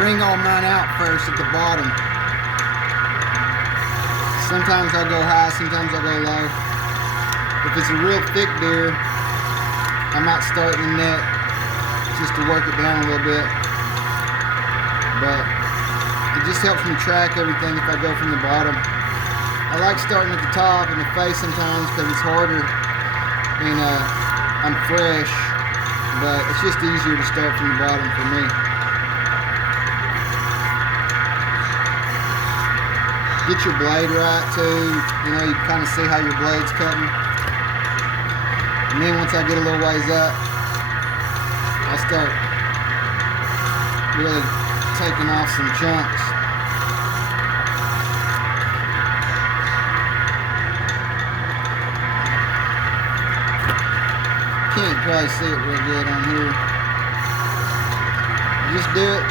wring all mine out first at the bottom. Sometimes I'll go high, sometimes I'll go low. If it's a real thick deer, I might start in the neck just to work it down a little bit. But it just helps me track everything if I go from the bottom. I like starting at the top and the face sometimes because it's harder and I'm fresh, but it's just easier to start from the bottom for me. Get your blade right too, you know, you kind of see how your blade's cutting. And then once I get a little ways up, I start really taking off some chunks. Can't probably see it real good on here. I just do it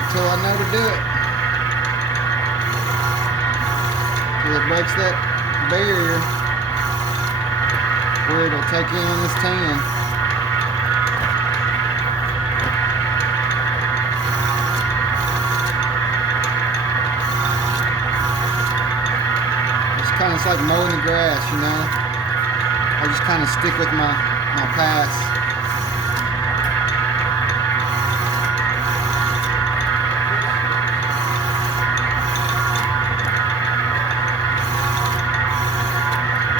until I know to do it. Till it breaks that barrier where it'll take in on this tan. It's like mowing the grass, you know. I just kind of stick with my paths.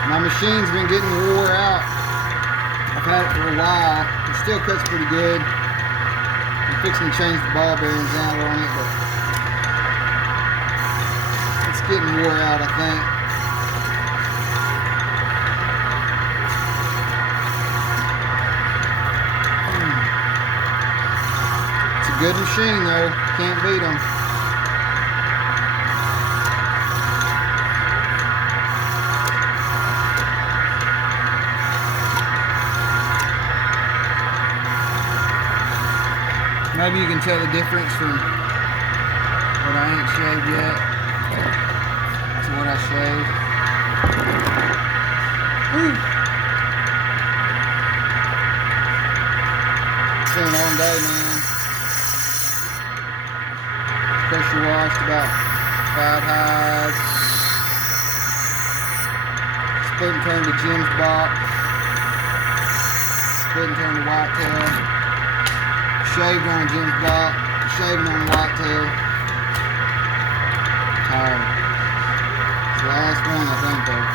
My machine's been getting wore out. I've had it for a while. It still cuts pretty good. I'm fixing to change the ball bearings out on it, but it's getting wore out, I think. Good machine though, can't beat them. Maybe you can tell the difference from what I ain't shaved yet to what I shaved. Woo. It's been a long day, man. Pressure washed about 5 hides. Split and turned to Jim's box. Split and turned to whitetail. Shaved on Jim's box. Shaving on whitetail. Tired. It's the last one, I think, though.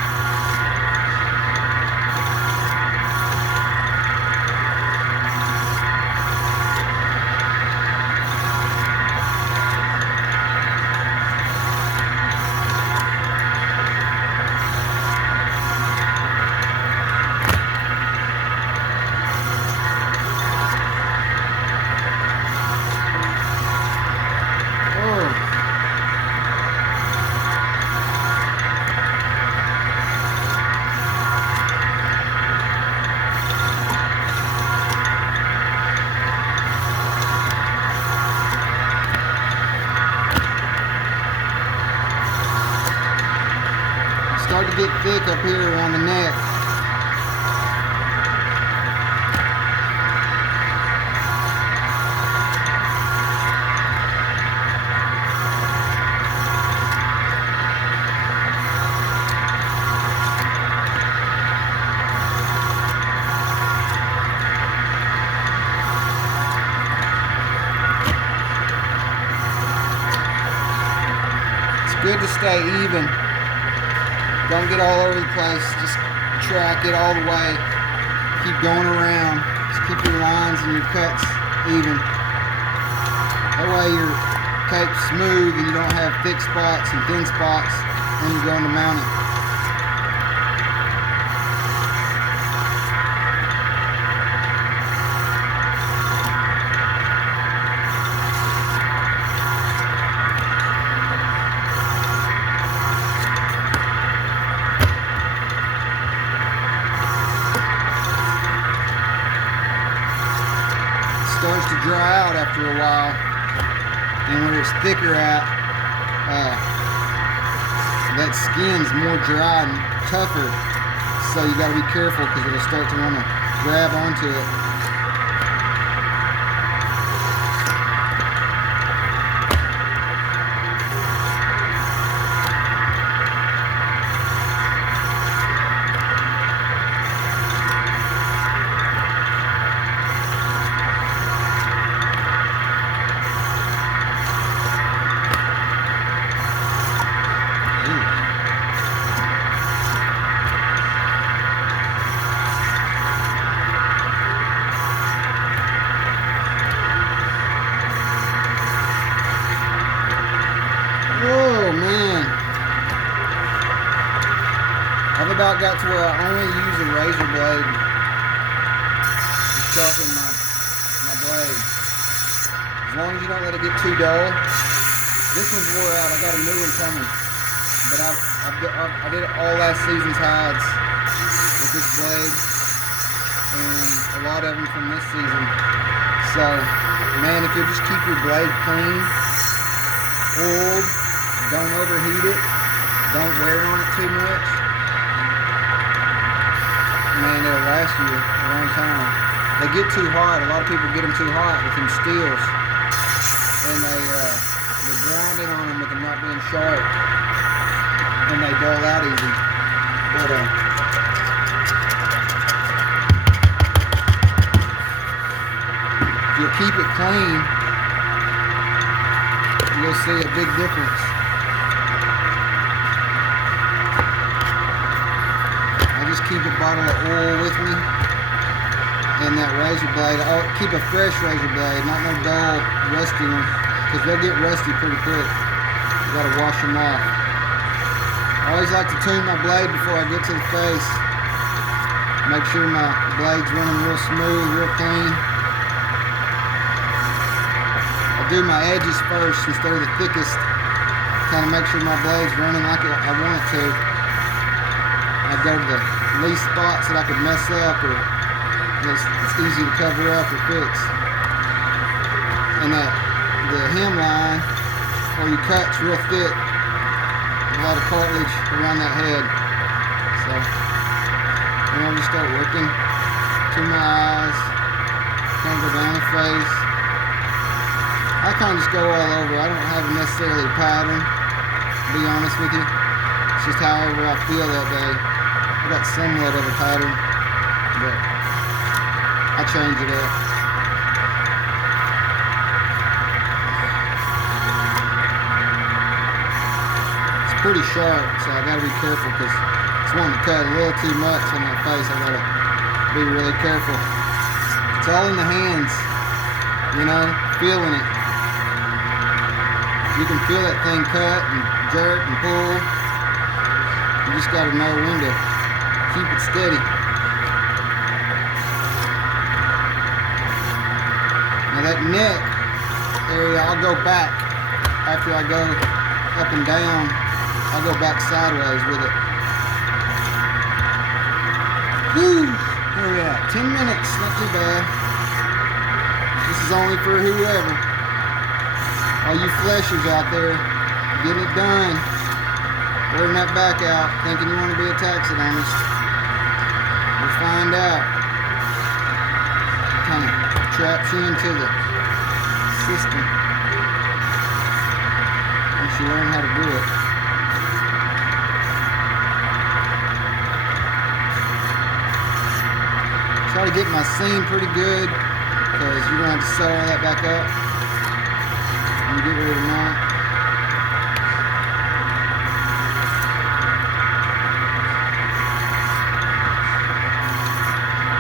Start to get thick up here around the neck. It's good to stay even. Don't get all over the place, just track it all the way. Keep going around. Just keep your lines and your cuts even. That way your cape's smooth and you don't have thick spots and thin spots when you're going to mount it. Starts to dry out after a while, and where it's thicker at, that skin's more dry and tougher, so you got to be careful because it'll start to want to grab onto it. I've got to where I only use a razor blade to sharpen my blade. As long as you don't let it get too dull. This one's wore out. I got a new one coming. But I did all last season's hides with this blade, and a lot of them from this season. So, man, if you'll just keep your blade clean, oiled, don't overheat it, don't wear on it too much, man, it'll last you a long time. They get too hot. A lot of people get them too hot with them steels, and they're grinding on them with them not being sharp, and they dull out easy. But if you keep it clean, you'll see a big difference. I just keep a bottle of oil with me and that razor blade. I'll keep a fresh razor blade, not no dull, rusty one, because they'll get rusty pretty quick. You gotta wash them off. I always like to tune my blade before I get to the face. Make sure my blade's running real smooth, real clean. I do my edges first instead of the thickest. Kind of make sure my blade's running like I want it to. I go to the least spots that I could mess up, or it's easy to cover up or fix. And the hemline where you cut's real thick. A lot of cartilage around that head. So then I'll just start working to my eyes, kind of go down the face. I kind of just go all over. I don't have necessarily a pattern, to be honest with you. It's just however I feel that day. I got somewhat of a pattern, but I change it up. Pretty sharp, so I gotta be careful, because it's wanting to cut a little too much on that face. I gotta be really careful. It's all in the hands, you know, feeling it. You can feel that thing cut and jerk and pull. You just gotta know when to keep it steady. Now that neck area, I'll go back after I go up and down. I'll go back sideways with it. Whew, where we at? 10 minutes, not too bad. This is only for whoever. All you fleshers out there, getting it done. Wearing that back out, thinking you want to be a taxidermist. We'll find out. Kind of traps you into the system. Once you learn how to do it. Try to get my seam pretty good, because you're going to have to sew all that back up when you get ready to mount.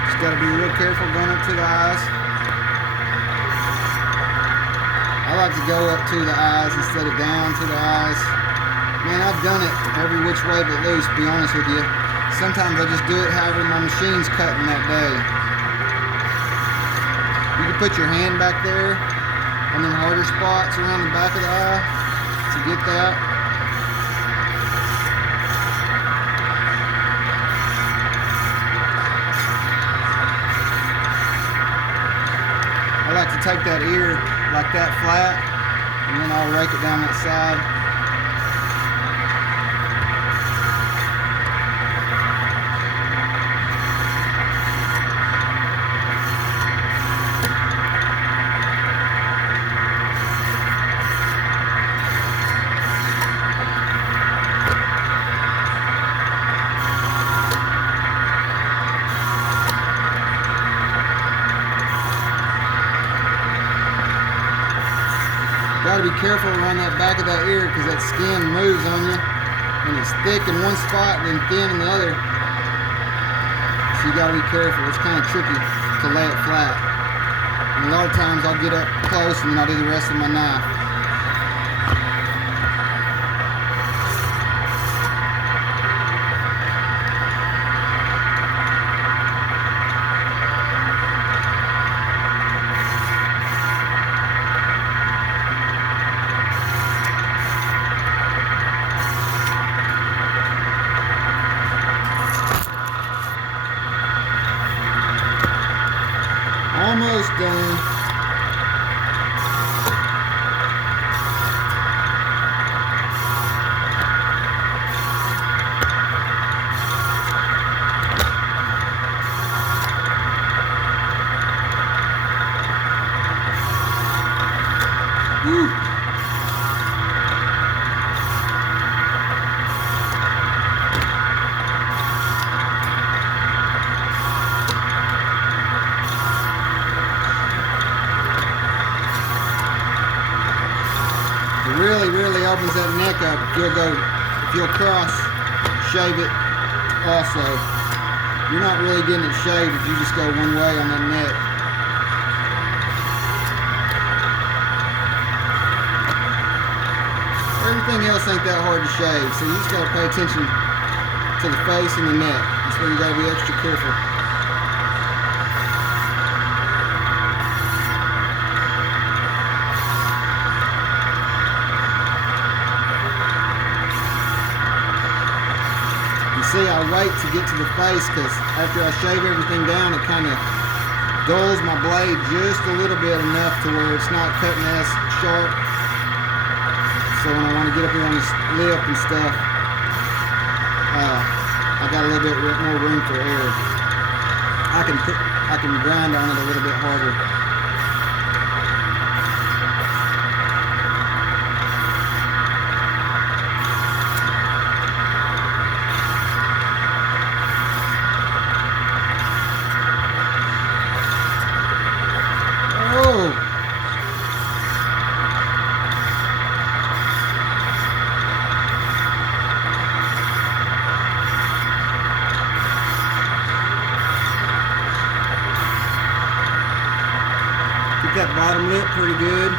Just got to be real careful going up to the eyes. I like to go up to the eyes instead of down to the eyes. Man, I've done it every which way but loose, to be honest with you. Sometimes I just do it however my machine's cutting that day. You can put your hand back there on them harder spots around the back of the eye to get that. I like to take that ear like that flat, and then I'll rake it down that side. Got to be careful around that back of that ear, because that skin moves on you, and it's thick in one spot and then thin in the other. So you got to be careful. It's kind of tricky to lay it flat. And a lot of times I'll get up close and then I'll do the rest of my knife. Almost done. Woo. It really opens that neck up if you'll cross shave it also. You're not really getting it shaved if you just go one way on that neck. Everything else ain't that hard to shave, so you just gotta pay attention to the face and the neck. That's where you gotta be extra careful. You see, I wait to get to the face because after I shave everything down, it kind of dulls my blade just a little bit enough to where it's not cutting as sharp. So when I want to get up here on this lip and stuff, I got a little bit more room for air. I can grind on it a little bit harder. Oh! Get that bottom lip pretty good.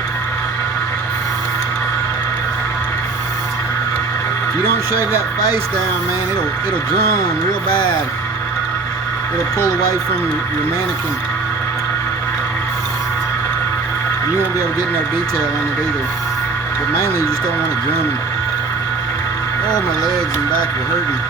If you don't shave that face down, man, it'll drum real bad. It'll pull away from your mannequin. And you won't be able to get no detail on it either. But mainly you just don't want it drumming. Oh, my legs and back are hurting.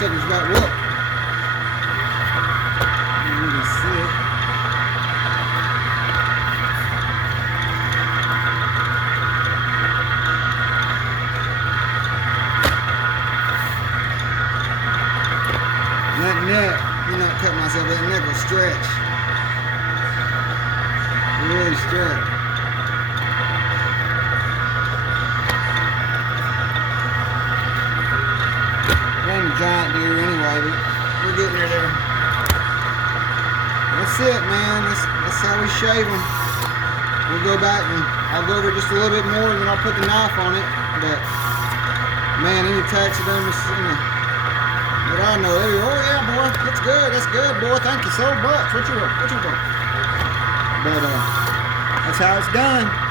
Sucker's about what? You can see it. And that neck, you know, cut myself, that neck will stretch. Really stretch. A giant deer anyway, but we're getting there. That's it, man. That's how we shave them. We'll go back and I'll go over just a little bit more and then I'll put the knife on it. But man, any taxidermist, that I know, they go, oh yeah, boy, that's good, boy. Thank you so much. What you want? But that's how it's done.